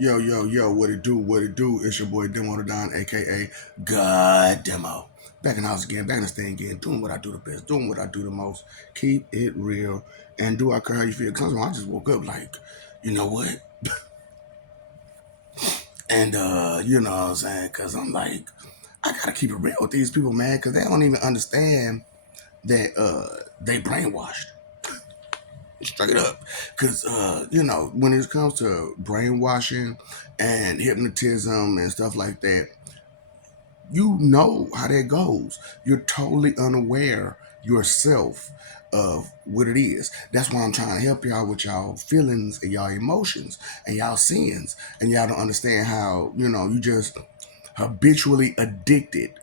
Yo, yo, yo, what it do? What it do? It's your boy Demo the Don, aka God Demo. Back in the house again, back in the stand again, doing what I do the best, doing what I do the most. Keep it real. And do I care how you feel? Because I just woke up like, you know what? And you know what I'm saying? Cause I'm like, I gotta keep it real with these people, man, because they don't even understand that they brainwashed. Straight up. Because, when it comes to brainwashing and hypnotism and stuff like that, you know how that goes. You're totally unaware yourself of what it is. That's why I'm trying to help y'all with y'all feelings and y'all emotions and y'all sins. And y'all don't understand how, you just habitually addicted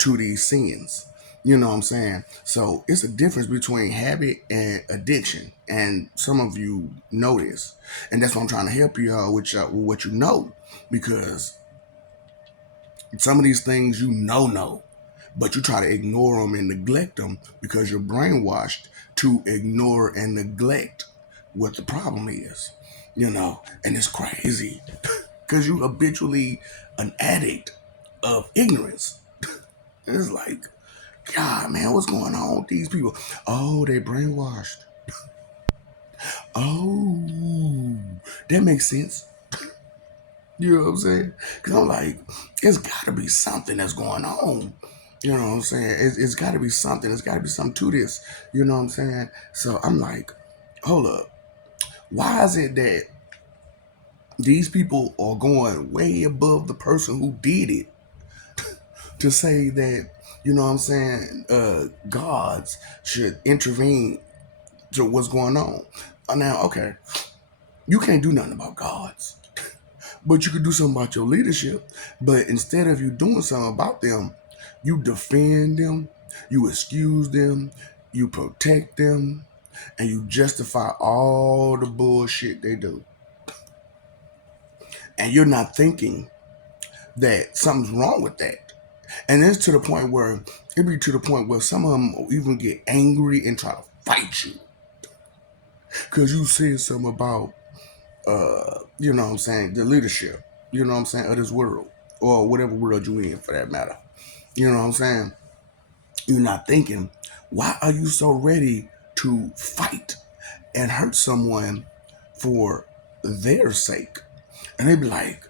to these sins. You know what I'm saying? So it's a difference between habit and addiction. And some of you know this. And that's why I'm trying to help you all with what you know. Because some of these things know, but you try to ignore them and neglect them because you're brainwashed to ignore and neglect what the problem is. And it's crazy because you habitually an addict of ignorance. It's like, God, man, what's going on with these people? Oh, they brainwashed. Oh, that makes sense. You know what I'm saying? Because I'm like, it's got to be something that's going on. You know what I'm saying? It's got to be something. There's got to be something to this. You know what I'm saying? So I'm like, hold up. Why is it that these people are going way above the person who did it to say that, you know what I'm saying, gods should intervene to what's going on? Now, okay, you can't do nothing about gods. But you could do something about your leadership. But instead of you doing something about them, you defend them, you excuse them, you protect them, and you justify all the bullshit they do. And you're not thinking that something's wrong with that. And it's to the point where it be to the point where some of them even get angry and try to fight you because you said something about you know what I'm saying, the leadership, you know what I'm saying, of this world, or whatever world you in for that matter. You know what I'm saying? You're not thinking, why are you so ready to fight and hurt someone for their sake? And they be like,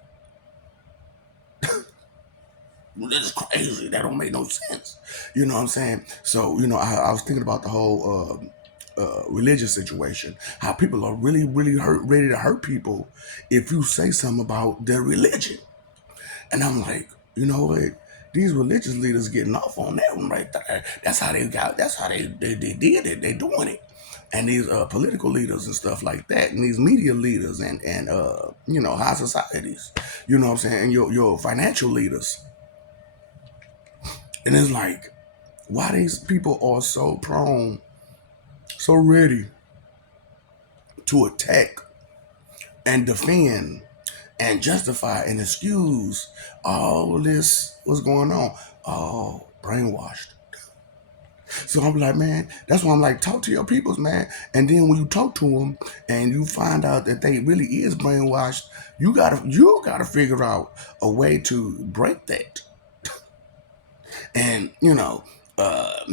well, this is crazy. That don't make no sense. You know what I'm saying? So, I was thinking about the whole religious situation, how people are really, really ready to hurt people if you say something about their religion. And I'm like, you know what? These religious leaders getting off on that one right there. That's how they did it. They doing it. And these political leaders and stuff like that, and these media leaders and high societies, you know what I'm saying, and your financial leaders. And it's like, why these people are so prone, so ready to attack and defend and justify and excuse all of this, what's going on. Oh, brainwashed. So I'm like, man, that's why I'm like, talk to your peoples, man. And then when you talk to them and you find out that they really is brainwashed, you gotta figure out a way to break that. And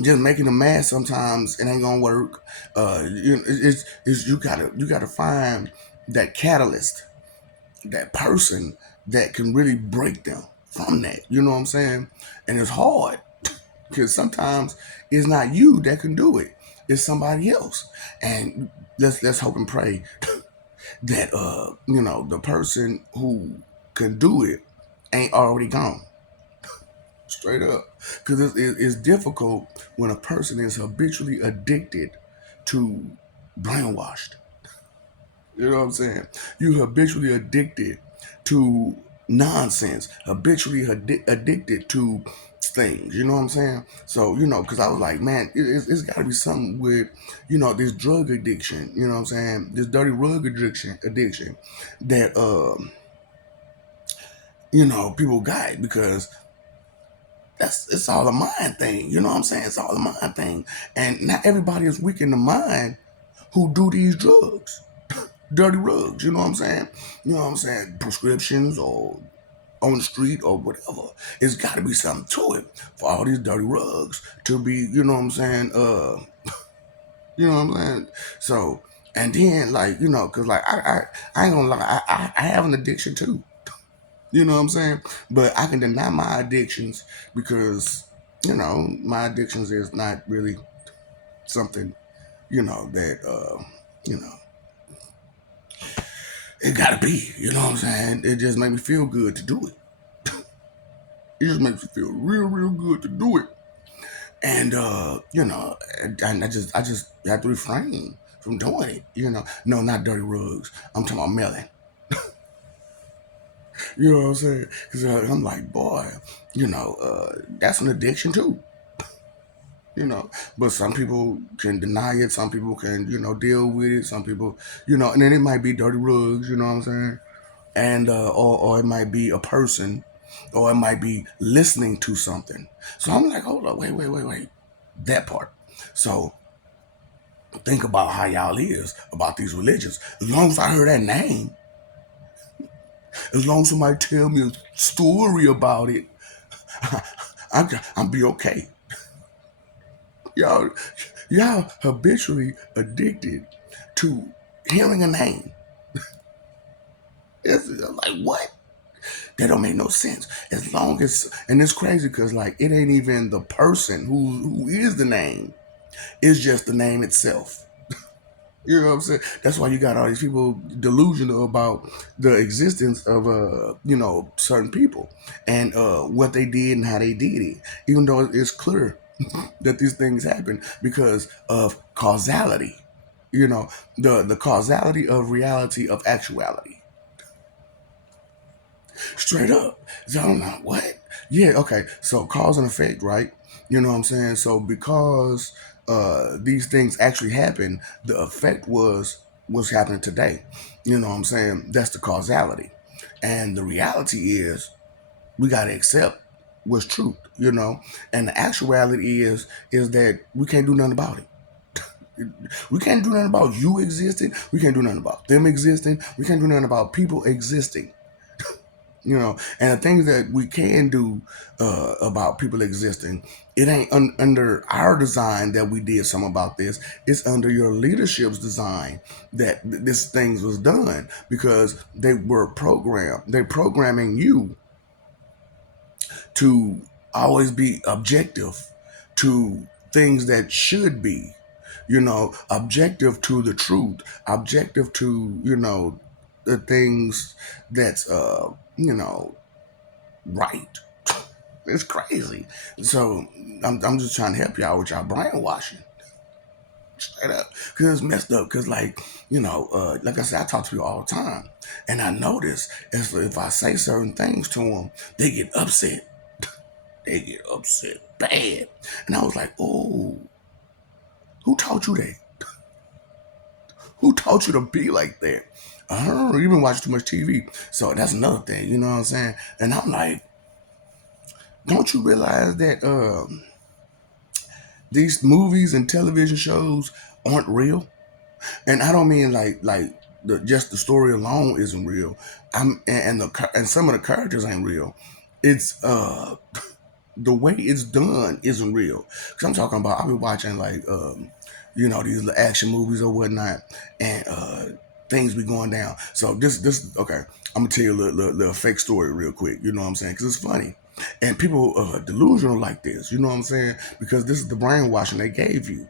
just making a mask sometimes it ain't gonna work. You gotta find that catalyst, that person that can really break them from that. You know what I'm saying? And it's hard because sometimes it's not you that can do it; it's somebody else. And let's hope and pray that the person who can do it ain't already gone. Straight up, because it's difficult when a person is habitually addicted to brainwashed. You know what I'm saying? You habitually addicted to nonsense, habitually addicted to things. You know what I'm saying? So, because I was like, man, it's got to be something with, this drug addiction. You know what I'm saying? This dirty rug addiction that, people got because it's all a mind thing. You know what I'm saying? It's all a mind thing. And not everybody is weak in the mind who do these drugs. dirty rugs. You know what I'm saying? You know what I'm saying? Prescriptions or on the street or whatever. It's got to be something to it for all these dirty rugs to be. You know what I'm saying? You know what I'm saying? So, and then like cause like I ain't gonna lie, I have an addiction too. You know what I'm saying? But I can deny my addictions because my addictions is not really something that you know it gotta be. You know what I'm saying? It just made me feel good to do it. It just makes me feel real good to do it. And and I just have to refrain from doing it. No, not dirty rugs. I'm talking about melon. You know what I'm saying? Because I'm like, boy, that's an addiction too. But some people can deny it. Some people can, deal with it. Some people, and then it might be dirty rugs. You know what I'm saying? And or it might be a person, or it might be listening to something. So I'm like, hold up, wait, that part. So think about how y'all is about these religions. As long as I heard that name, as long as somebody tell me a story about it, I'll be okay. Y'all, y'all habitually addicted to hearing a name. It's like what? That don't make no sense. As long as, and it's crazy because like it ain't even the person who is the name. It's just the name itself. You know what I'm saying? That's why you got all these people delusional about the existence of certain people and what they did and how they did it. Even though it's clear that these things happen because of causality. The causality of reality of actuality. Straight up. So I'm like, what? Yeah, okay. So cause and effect, right? You know what I'm saying? So because these things actually happen, the effect was what's happening today. You know what I'm saying? That's the causality. And the reality is we gotta accept what's truth, And the actuality is that we can't do nothing about it. We can't do nothing about you existing. We can't do nothing about them existing. We can't do nothing about people existing. And the things that we can do about people existing, it ain't under our design that we did something about this. It's under your leadership's design that this things was done because they were programmed. They're programming you to always be objective to things that should be, objective to the truth, objective to, the things that's, right. It's crazy. So I'm just trying to help y'all with y'all brainwashing. Straight up. Because it's messed up. Because, like, like I said, I talk to people all the time. And I notice if I say certain things to them, they get upset. They get upset bad. And I was like, oh, who taught you that? Who taught you to be like that? I don't know. You've been watching too much TV. So that's another thing. You know what I'm saying? And I'm like, don't you realize that these movies and television shows aren't real? And I don't mean like just the story alone isn't real. And some of the characters ain't real. It's the way it's done isn't real. Because I'm talking about I'll be watching like these little action movies or whatnot, and things be going down. So this okay. I'm gonna tell you a little fake story real quick. You know what I'm saying? Because it's funny, and people are delusional like this. You know what I'm saying? Because this is the brainwashing they gave you.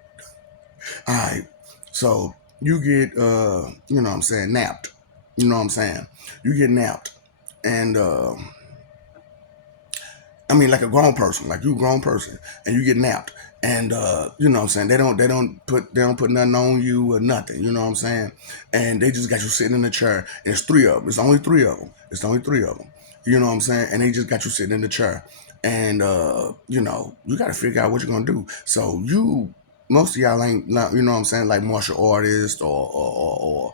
All right. So you get what I'm saying, napped. You know what I'm saying? You get napped. And I mean like a grown person, like you a grown person and you get napped. And you know what I'm saying? They don't put nothing on you or nothing, you know what I'm saying? And they just got you sitting in the chair. And it's three of them. It's only three of them. It's only three of them. You know what I'm saying? And they just got you sitting in the chair. And you gotta figure out what you're gonna do. So most of y'all ain't not, you know what I'm saying, like martial artists or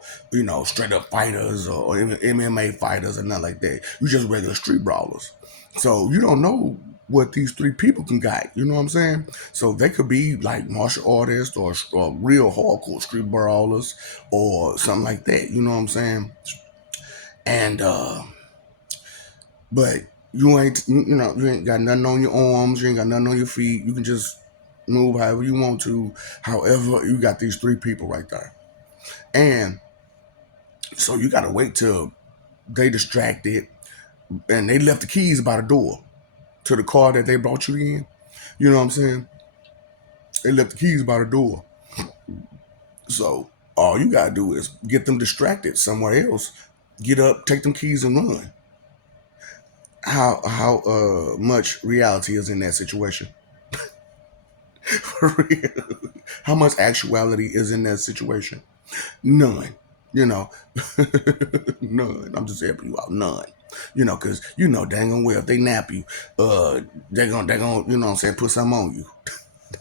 straight up fighters or even MMA fighters or nothing like that. You just regular street brawlers. So you don't know what these three people can got. You know what I'm saying? So they could be like martial artists or real hardcore street brawlers or something like that. You know what I'm saying? And but you ain't got nothing on your arms, you ain't got nothing on your feet. You can just move however you want to. However, you got these three people right there, and so you got to wait till they distracted and they left the keys by the door to the car that they brought you in. You know what I'm saying? They left the keys by the door. So all you gotta do is get them distracted somewhere else. Get up, take them keys, and run. How much reality is in that situation? For real. How much actuality is in that situation? None. You know, none. I'm just helping you out. None. You know, cause you know dang on well if they nap you, they gonna you know what I'm saying put something on you.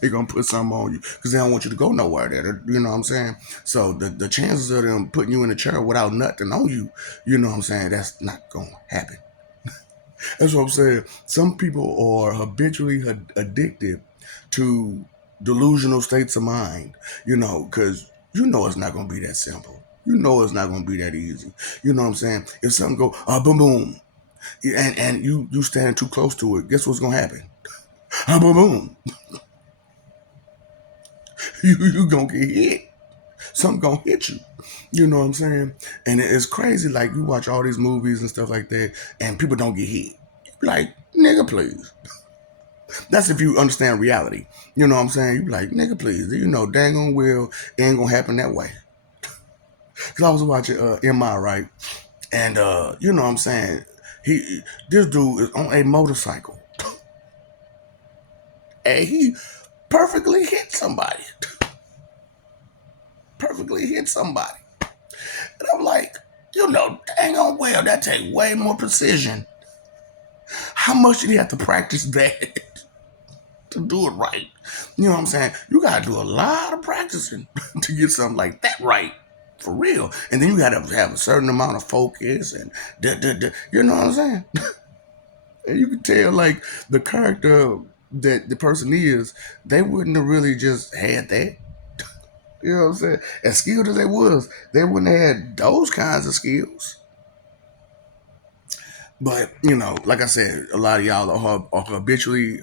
They gonna put something on you because they don't want you to go nowhere there. You know what I'm saying? So the chances of them putting you in a chair without nothing on you, you know what I'm saying? That's not gonna happen. That's what I'm saying. Some people are habitually addicted to delusional states of mind, you know, because you know it's not going to be that simple. You know it's not going to be that easy. You know what I'm saying? If something go, boom, boom, and you stand too close to it, guess what's going to happen? Boom, boom. You going to get hit. Something going to hit you. You know what I'm saying? And it's crazy. Like, you watch all these movies and stuff like that, and people don't get hit. You be like, nigga, please. That's if you understand reality. You know what I'm saying? You be like, nigga, please. You know, dang on well, it ain't gonna happen that way. Cause I was watching MI, right? And you know what I'm saying? This dude is on a motorcycle. And he perfectly hit somebody. Perfectly hit somebody. And I'm like, you know, dang on well, that take way more precision. How much did he have to practice that to do it right? You know what I'm saying? You gotta do a lot of practicing to get something like that right. For real. And then you gotta have a certain amount of focus and you know what I'm saying? And you can tell like the character that the person is, they wouldn't have really just had that. You know what I'm saying? As skilled as they was, they wouldn't have had those kinds of skills. But, you know, like I said, a lot of y'all are habitually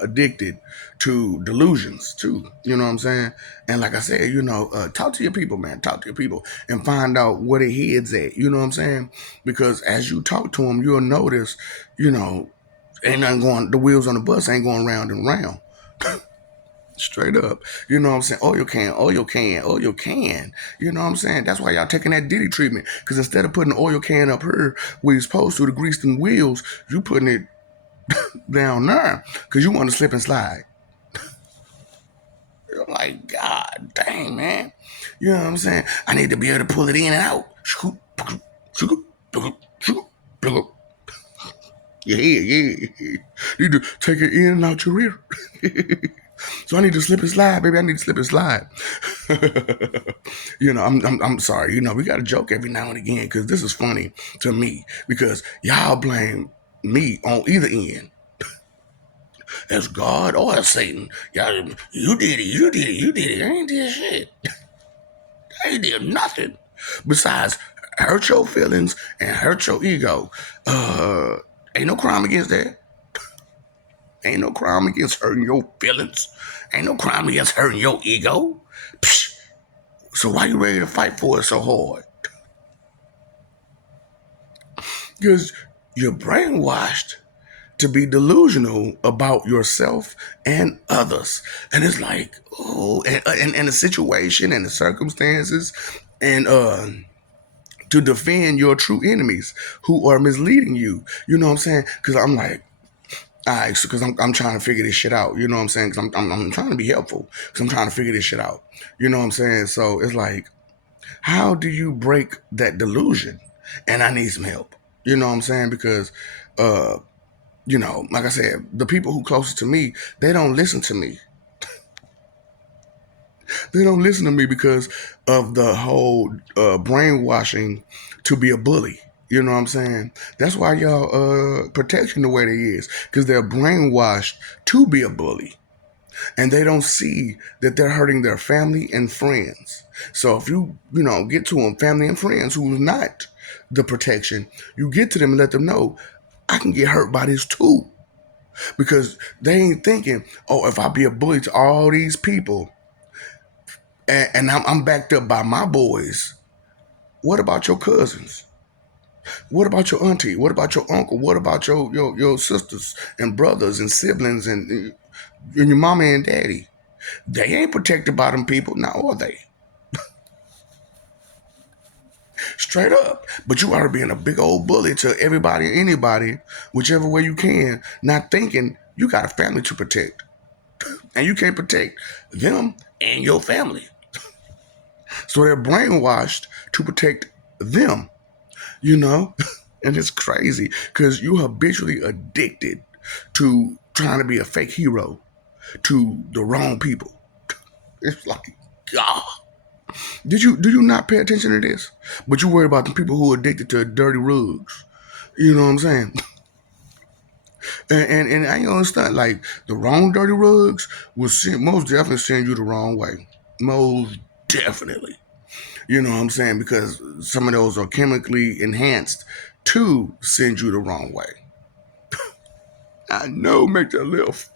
addicted to delusions too. You know what I'm saying? And like I said, you know, talk to your people, man. Talk to your people and find out where their heads at. You know what I'm saying? Because as you talk to them, you'll notice, you know, ain't nothing going. The wheels on the bus ain't going round and round. Straight up. You know what I'm saying? Oil can, oil can, oil can. You know what I'm saying? That's why y'all taking that Diddy treatment. Because instead of putting the oil can up here where you're supposed to grease them wheels, you putting it down there because you want to slip and slide. I'm like, God dang, man. You know what I'm saying? I need to be able to pull it in and out. Yeah, yeah. Need to take it in and out your rear. So I need to slip and slide, baby. I need to slip and slide. You know, I'm sorry. You know, we got to joke every now and again because this is funny to me because y'all blame me on either end as God or as Satan. Y'all, you did it, you did it, you did it. I ain't did shit. I ain't did nothing besides hurt your feelings and hurt your ego. Ain't no crime against that. Ain't no crime against hurting your feelings. Ain't no crime against hurting your ego. Psh, so why you ready to fight for it so hard? Because you're brainwashed to be delusional about yourself and others. And it's like, oh, and the situation and the circumstances and to defend your true enemies who are misleading you. You know what I'm saying? Because I'm like, all right, so because I'm trying to figure this shit out. You know what I'm saying? Because I'm trying to be helpful. Because I'm trying to figure this shit out. You know what I'm saying? So it's like, how do you break that delusion? And I need some help. You know what I'm saying? Because you know, like I said, the people who closest to me, they don't listen to me. They don't listen to me because of the whole brainwashing to be a bully. You know what I'm saying? That's why y'all protection the way they is, because they're brainwashed to be a bully, and they don't see that they're hurting their family and friends. So if you get to them, family and friends who's not the protection, you get to them and let them know I can get hurt by this too, because they ain't thinking, oh, if I be a bully to all these people and I'm backed up by my boys, what about your cousins? What about your auntie? What about your uncle? What about your sisters and brothers and siblings and your mama and daddy? They ain't protected by them people, now are they? Straight up. But you are being a big old bully to everybody and anybody, whichever way you can, not thinking you got a family to protect. And you can't protect them and your family. So they're brainwashed to protect them, you know? And it's crazy because you're habitually addicted to trying to be a fake hero to the wrong people. It's like, God. Do you not pay attention to this? But you worry about the people who are addicted to dirty rugs. You know what I'm saying? And I ain't gonna stunt, like the wrong dirty rugs will most definitely send you the wrong way. Most definitely. You know what I'm saying? Because some of those are chemically enhanced to send you the wrong way. I know, make that lift.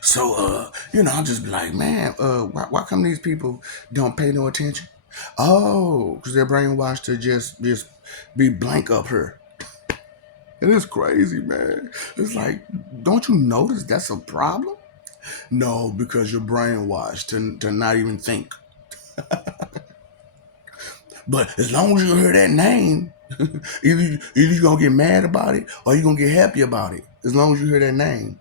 So, I'll just be like, man, why come these people don't pay no attention? Oh, because they're brainwashed to just be blank up here. And it's crazy, man. It's like, don't you notice that's a problem? No, because you're brainwashed to not even think. But as long as you hear that name, either you're going to get mad about it or you're going to get happy about it. As long as you hear that name.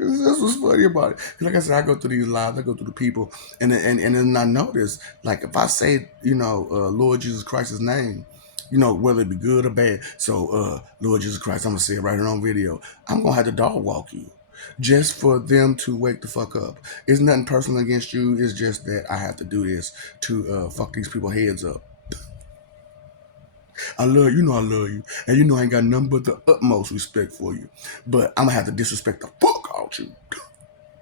That's what's funny about it. 'Cause like I said, I go through these lives, I go through the people, and then I notice, like if I say, Lord Jesus Christ's name, whether it be good or bad. So, Lord Jesus Christ, I'm gonna say it right here on video. I'm gonna have to dog walk you, just for them to wake the fuck up. It's nothing personal against you. It's just that I have to do this to fuck these people heads up. I love you, I love you, and I ain't got nothing but the utmost respect for you. But I'm gonna have to disrespect the fuck out you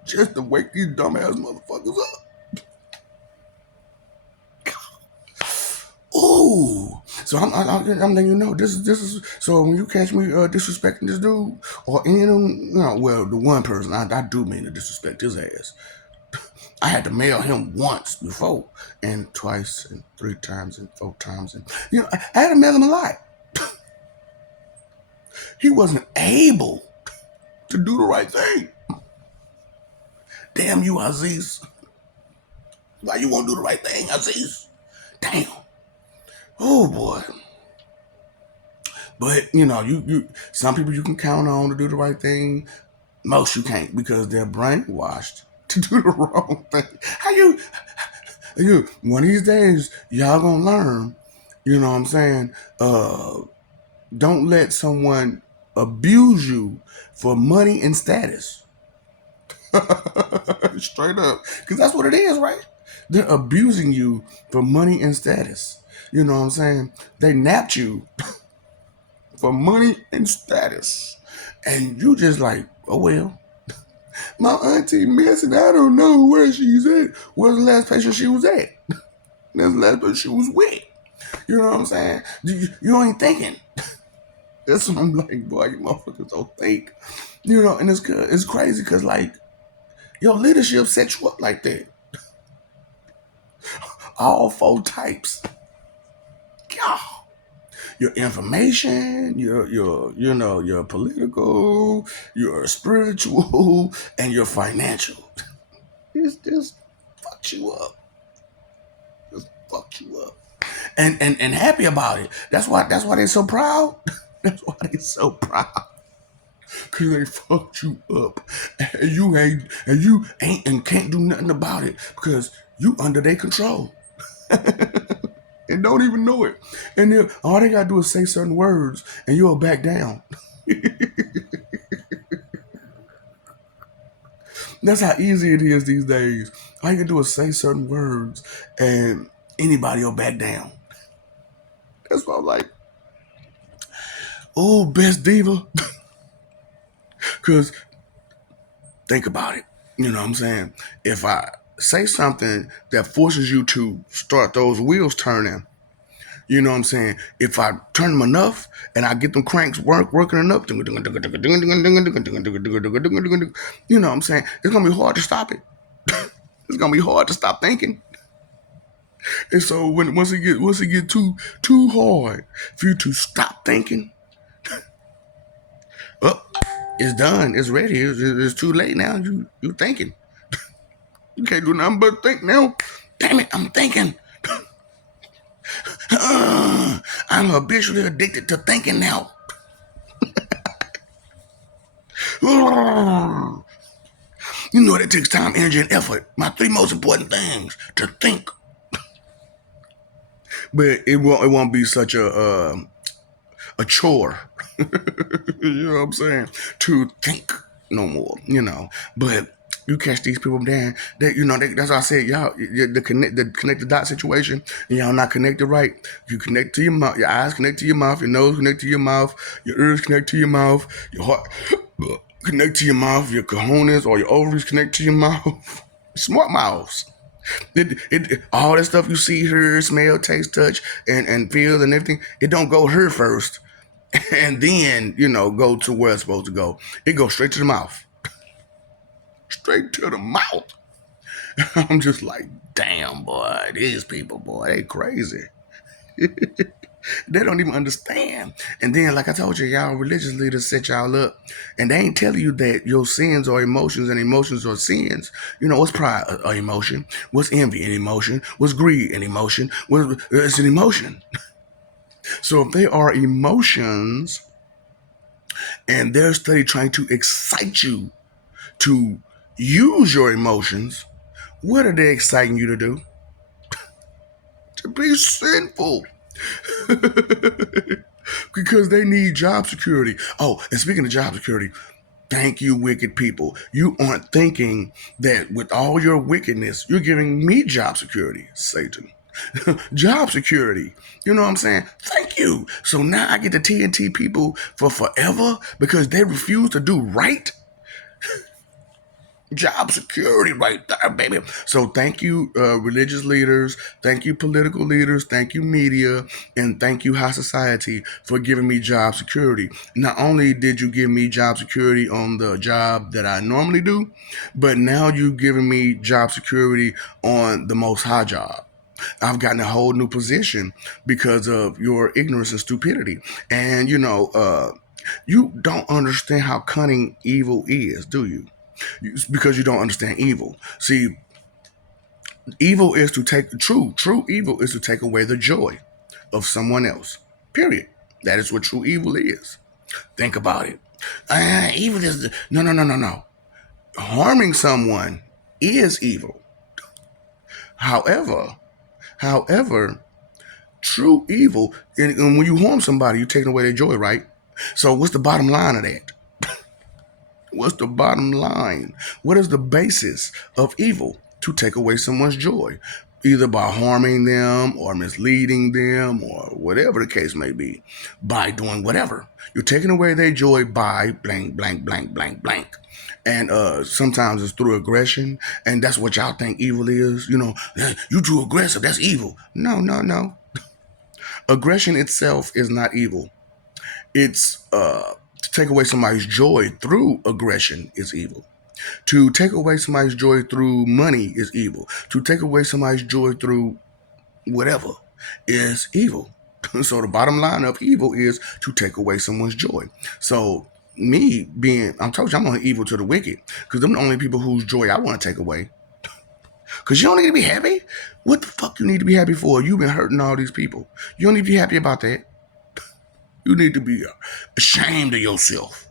just to wake these dumbass motherfuckers up. Ooh, so I'm letting you know this is so when you catch me disrespecting this dude or any of them, well, the one person I do mean to disrespect his ass. I had to mail him once before, and twice, and 3 times, and 4 times, and I had to mail him a lot. He wasn't able to do the right thing. Damn you, Aziz. Why you won't do the right thing, Aziz? Damn. Oh boy. But you some people you can count on to do the right thing. Most you can't because they're brainwashed to do the wrong thing. How you one of these days y'all gonna learn, you know what I'm saying? Don't let someone abuse you for money and status. Straight up. Because that's what it is, right? They're abusing you for money and status. You know what I'm saying? They napped you for money and status. And you just like, oh well. My auntie missing, I don't know where she's at. Where's the last patient she was at? That's the last person she was with. You know what I'm saying? You ain't thinking. That's what I'm like, boy, you motherfuckers don't think. And it's crazy because like your leadership set you up like that. All 4 types. God. Your information, your political, your spiritual, and your financial. It's just fucked you up. Just fucked you up. And happy about it. That's why they're so proud. That's why they're so proud. Cause they fucked you up. And you ain't and can't do nothing about it because you under their control. And don't even know it. And then all they gotta do is say certain words and you'll back down. That's how easy it is these days. All you can do is say certain words and anybody will back down. That's why I'm like, oh, best diva. Because think about it. You know what I'm saying? If I say something that forces you to start those wheels turning, you know what I'm saying? If I turn them enough and I get them cranks working enough, you know what I'm saying? It's gonna be hard to stop it. It's gonna be hard to stop thinking. And so when once it get too hard for you to stop thinking, oh, it's done. It's ready. It's too late now. You thinking. You can't do nothing but think now. Damn it, I'm thinking. I'm habitually addicted to thinking now. You know that takes time, energy, and effort. My three most important things to think. But it won't be such a chore. You know what I'm saying? To think no more. But you catch these people down. That's why I said y'all the connect the dot situation. And y'all not connected right. You connect to your mouth. Your eyes connect to your mouth. Your nose connect to your mouth. Your ears connect to your mouth. Your heart connect to your mouth. Your cojones or your ovaries connect to your mouth. Smart mouths. All that stuff you see, hear, smell, taste, touch, and feel, and everything. It don't go here first, and then go to where it's supposed to go. It goes straight to the mouth, straight to the mouth. I'm just like, damn, boy, these people, boy, they crazy. They don't even understand. And then, like I told you, y'all religious leaders set y'all up, and they ain't telling you that your sins are emotions and emotions are sins. What's pride? An emotion. What's envy? An emotion. What's greed? An emotion. It's an emotion. So if they are emotions, and they're study trying to excite you to use your emotions, what are they exciting you to do? To be sinful. Because they need job security. Oh, and speaking of job security, thank you, wicked people. You aren't thinking that with all your wickedness, you're giving me job security, Satan. Job security. You know what I'm saying? Thank you. So now I get the TNT people for forever because they refuse to do right. Job security right there, baby. So thank you, religious leaders. Thank you, political leaders. Thank you, media. And thank you, high society, for giving me job security. Not only did you give me job security on the job that I normally do, but now you've given me job security on the most high job. I've gotten a whole new position because of your ignorance and stupidity. And, you don't understand how cunning evil is, do you? Because you don't understand evil. See, evil is to take true evil is to take away the joy of someone else. Period. That is what true evil is. Think about it. Evil is no. Harming someone is evil. However, however, true evil, and when you harm somebody, you're taking away their joy, right? So what's the bottom line of that? What's the bottom line? What is the basis of evil? To take away someone's joy, either by harming them or misleading them or whatever the case may be, by doing whatever. You're taking away their joy by blank, blank, blank, blank, blank. And sometimes it's through aggression, and that's what y'all think evil is. You too aggressive, that's evil. No, no, no. Aggression itself is not evil. It's to take away somebody's joy through aggression is evil. To take away somebody's joy through money is evil. To take away somebody's joy through whatever is evil. So the bottom line of evil is to take away someone's joy. So I'm told you I'm only evil to the wicked because I'm the only people whose joy I want to take away. Because you don't need to be happy. What the fuck you need to be happy for? You've been hurting all these people. You don't need to be happy about that. You need to be ashamed of yourself.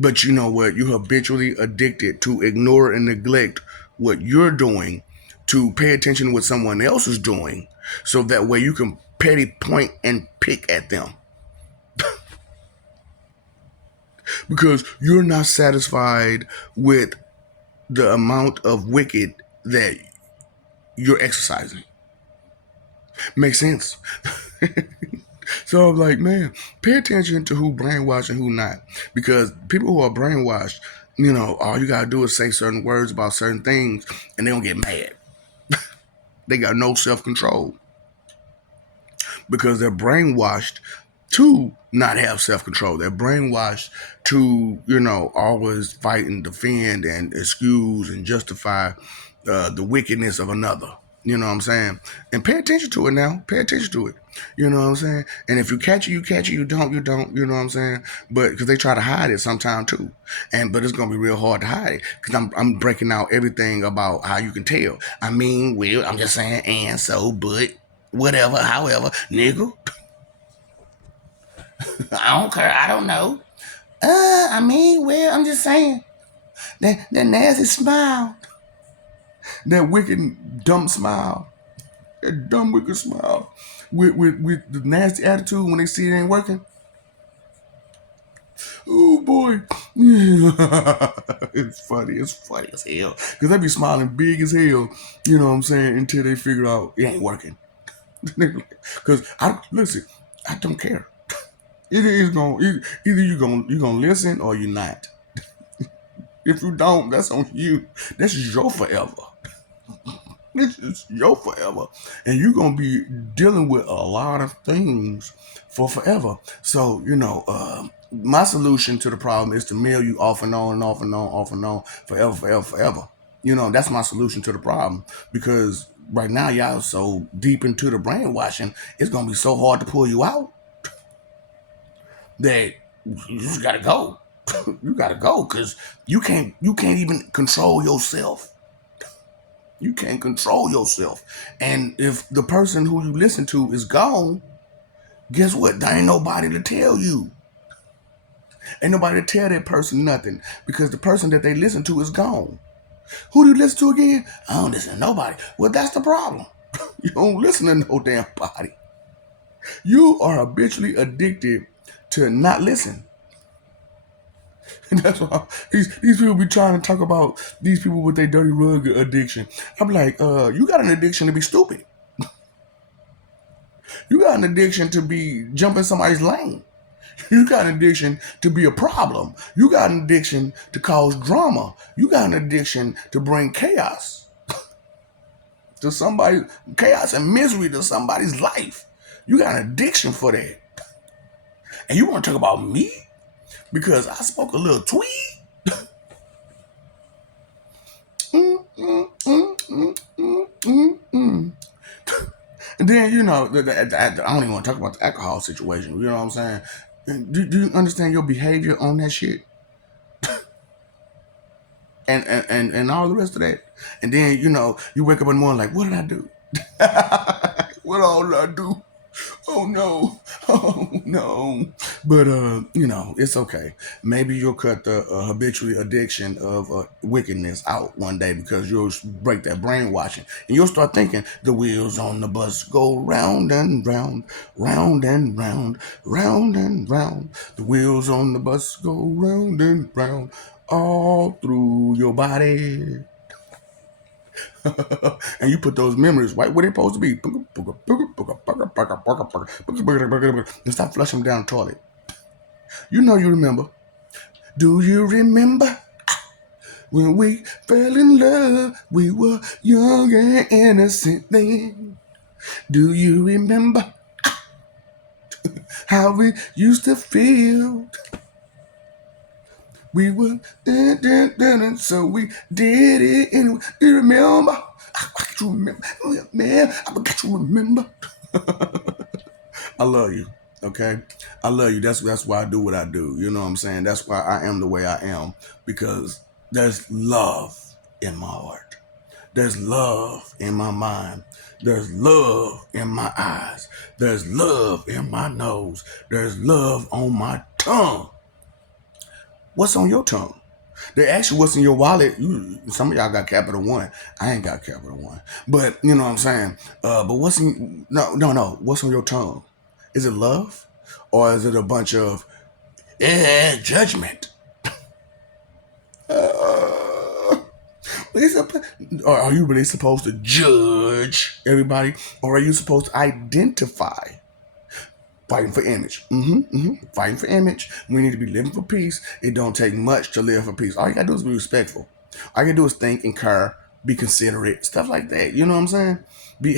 But you know what? You're habitually addicted to ignore and neglect what you're doing to pay attention to what someone else is doing so that way you can petty point and pick at them. Because you're not satisfied with the amount of wicked that you're exercising. Makes sense. So I'm like, man, pay attention to who brainwashed and who not. Because people who are brainwashed, all you gotta do is say certain words about certain things and they don't get mad. They got no self-control because they're brainwashed to not have self-control. They're brainwashed to, always fight and defend and excuse and justify the wickedness of another. You know what I'm saying? And pay attention to it now. Pay attention to it. You know what I'm saying? And if you catch it, you catch it. You don't, you don't. You know what I'm saying? But because they try to hide it sometime too, but it's gonna be real hard to hide it because I'm breaking out everything about how you can tell. I mean, well, I'm just saying, and so, but whatever, however, nigga. I don't care. I don't know. I mean, well, I'm just saying that nasty smile, that wicked dumb smile, that dumb wicked smile, with the nasty attitude when they see it ain't working. Oh boy, it's funny. It's funny as hell because they be smiling big as hell. You know what I'm saying? Until they figure out it ain't working. Because I listen, I don't care. It is going either you gonna listen or you're not. If you don't, that's on you. This is your forever. This is your forever. And you're gonna be dealing with a lot of things for forever. So, my solution to the problem is to mail you off and on and off and on, off and on, forever, forever, forever. That's my solution to the problem. Because right now y'all so deep into the brainwashing, it's gonna be so hard to pull you out that you just gotta go. You gotta go because you can't even control yourself. You can't control yourself. And if the person who you listen to is gone, guess what? There ain't nobody to tell you. Ain't nobody to tell that person nothing because the person that they listen to is gone. Who do you listen to again? I don't listen to nobody. Well, that's the problem. You don't listen to no damn body. You are habitually addicted to not listen. And that's why these people be trying to talk about these people with their dirty rug addiction. I'm like, you got an addiction to be stupid. You got an addiction to be jumping somebody's lane. You got an addiction to be a problem. You got an addiction to cause drama. You got an addiction to bring chaos to somebody, chaos and misery to somebody's life. You got an addiction for that. And you want to talk about me? Because I spoke a little tweet. And then, I don't even want to talk about the alcohol situation. You know what I'm saying? Do you understand your behavior on that shit? And all the rest of that. And then, you wake up in the morning like, what did I do? What all did I do? Oh no, oh no. But it's okay. Maybe you'll cut the habitually addiction of wickedness out one day because you'll break that brainwashing and you'll start thinking the wheels on the bus go round and round, round and round, round and round. The wheels on the bus go round and round all through your body. And you put those memories right where they're supposed to be. And stop flushing them down the toilet. You remember. Do you remember when we fell in love? We were young and innocent then. Do you remember how we used to feel? We were so we did it anyway. Do you remember? I got you remember, man. I got you remember. I love you. Okay, I love you. That's why I do what I do. You know what I'm saying? That's why I am the way I am because there's love in my heart. There's love in my mind. There's love in my eyes. There's love in my nose. There's love on my tongue. What's on your tongue? They ask you what's in your wallet. Some of y'all got Capital One. I ain't got Capital One. But you know what I'm saying? But what's in no. What's on your tongue? Is it love? Or is it a bunch of judgment? Or are you really supposed to judge everybody? Or are you supposed to identify? Fighting for image. Fighting for image. We need to be living for peace. It don't take much to live for peace. All you gotta do is be respectful. All you gotta do is think and care, be considerate, stuff like that. You know what I'm saying?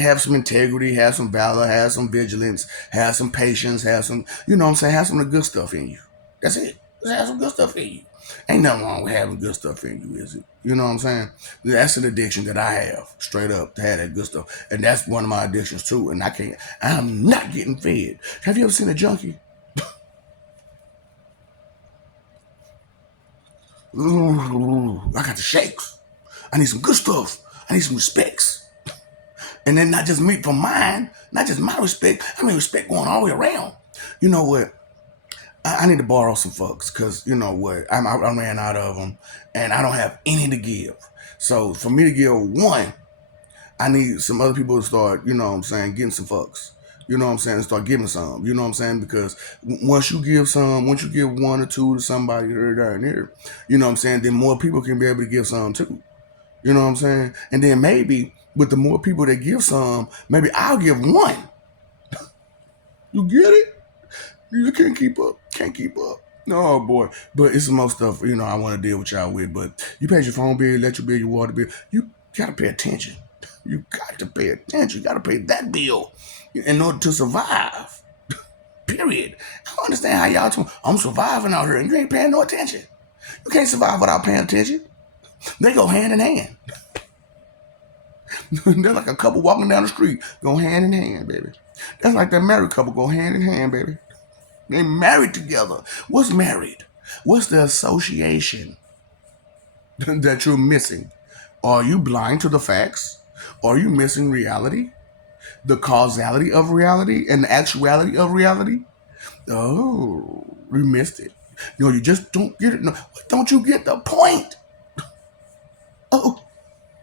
Have some integrity, have some valor, have some vigilance, have some patience, have some, you know what I'm saying, have some of the good stuff in you. That's it. Just have some good stuff in you. Ain't nothing wrong with having good stuff in you, is it? You know what I'm saying? That's an addiction that I have, straight up, to have that good stuff. And that's one of my addictions too. And I'm not getting fed. Have you ever seen a junkie? Ooh, I got the shakes. I need some good stuff. I need some respects. And then not just me for mine, not just my respect. I mean respect going all the way around. You know what? I need to borrow some folks because you know what? I ran out of them, and I don't have any to give. So for me to give one, I need some other people to start. You know what I'm saying? Getting some fucks. You know what I'm saying? And start giving some. You know what I'm saying? Because once you give some, once you give one or two to somebody here, there, and here, you know what I'm saying? Then more people can be able to give some too. You know what I'm saying? And then maybe with the more people that give some, maybe I'll give one. You get it? You can't keep up. Can't keep up. No, boy. But it's some more stuff, you know, I want to deal with y'all with. But you pay your phone bill, electric bill, your water bill. You got to pay attention. You got to pay attention. You got to pay that bill in order to survive. Period. I don't understand how y'all I'm surviving out here and you ain't paying no attention. You can't survive without paying attention. They go hand in hand. They're like a couple walking down the street, go hand in hand, baby. That's like that married couple go hand in hand, baby. They married together. What's married? What's the association that you're missing? Are you blind to the facts? Are you missing reality? The causality of reality and the actuality of reality? Oh, you missed it. No, you just don't get it. No, don't you get the point? Oh,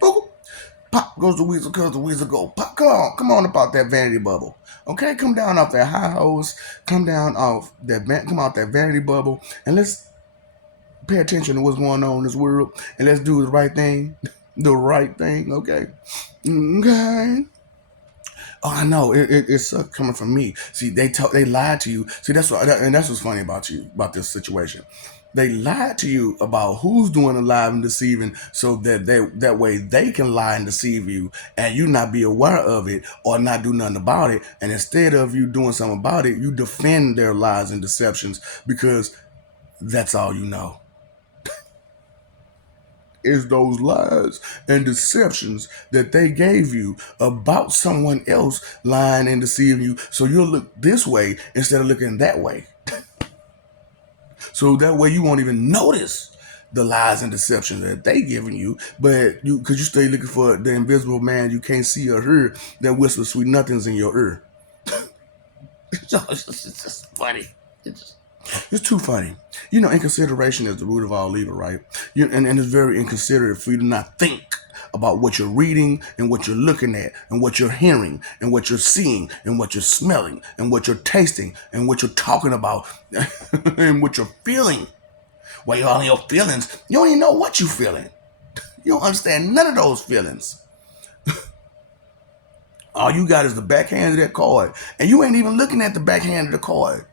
oh. Pop goes the weasel, cause the weasel go. Pop, come on about that vanity bubble. Okay, come down off that high hose, come down off that, come out that vanity bubble, and let's pay attention to what's going on in this world, and let's do the right thing, the right thing. Okay, okay. Oh, I know it's coming from me. See, they lied to you. See, and that's what's funny about you about this situation. They lied to you about who's doing the lying and deceiving, so that that way they can lie and deceive you, and you not be aware of it or not do nothing about it. And instead of you doing something about it, you defend their lies and deceptions because that's all you know is those lies and deceptions that they gave you about someone else lying and deceiving you. So you'll look this way instead of looking that way. So that way you won't even notice the lies and deceptions that they giving you, but you because you stay looking for the invisible man you can't see or hear that whispers sweet nothings in your ear. It's just funny. It's too funny. You know, inconsideration is the root of all evil, right? And it's very inconsiderate for you to not think about what you're reading and what you're looking at and what you're hearing and what you're seeing and what you're smelling and what you're tasting and what you're talking about and what you're feeling. While you're all in your feelings, you don't even know what you're feeling. You don't understand none of those feelings. All you got is the backhand of that card, and you ain't even looking at the backhand of the card.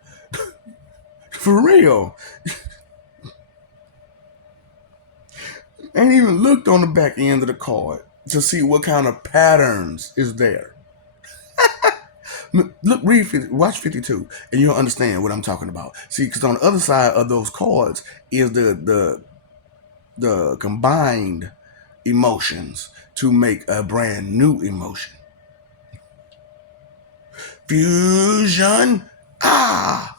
For real. Ain't even looked on the back end of the card to see what kind of patterns is there. Look, watch 52, and you'll understand what I'm talking about. See, because on the other side of those cards is the combined emotions to make a brand new emotion. Fusion. Ah.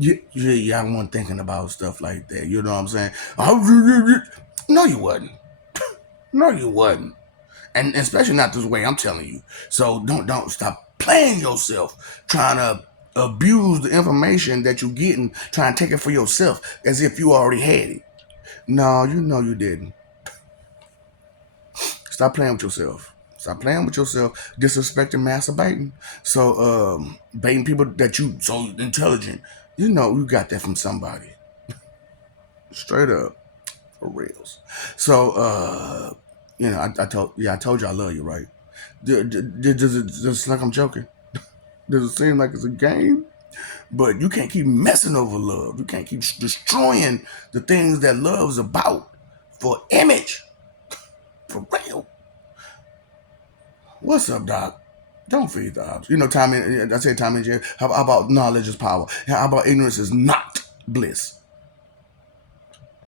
Yeah, I wasn't thinking about stuff like that. You know what I'm saying? No, you wasn't. No, you wasn't. And especially not this way I'm telling you. So don't stop playing yourself, trying to abuse the information that you're getting, trying to take it for yourself as if you already had it. No, you know you didn't. Stop playing with yourself. Stop playing with yourself, disrespecting, masturbating. So, baiting people that you so intelligent. You know you got that from somebody. Straight up. For reals. So, you know, I told you I love you, right? Just like I'm joking. Does it seem like it's a game? But you can't keep messing over love. You can't keep destroying the things that love's about for image. For real. What's up, Doc? Don't feed the ops. Time in, I say time in jail. How about knowledge is power? How about ignorance is not bliss?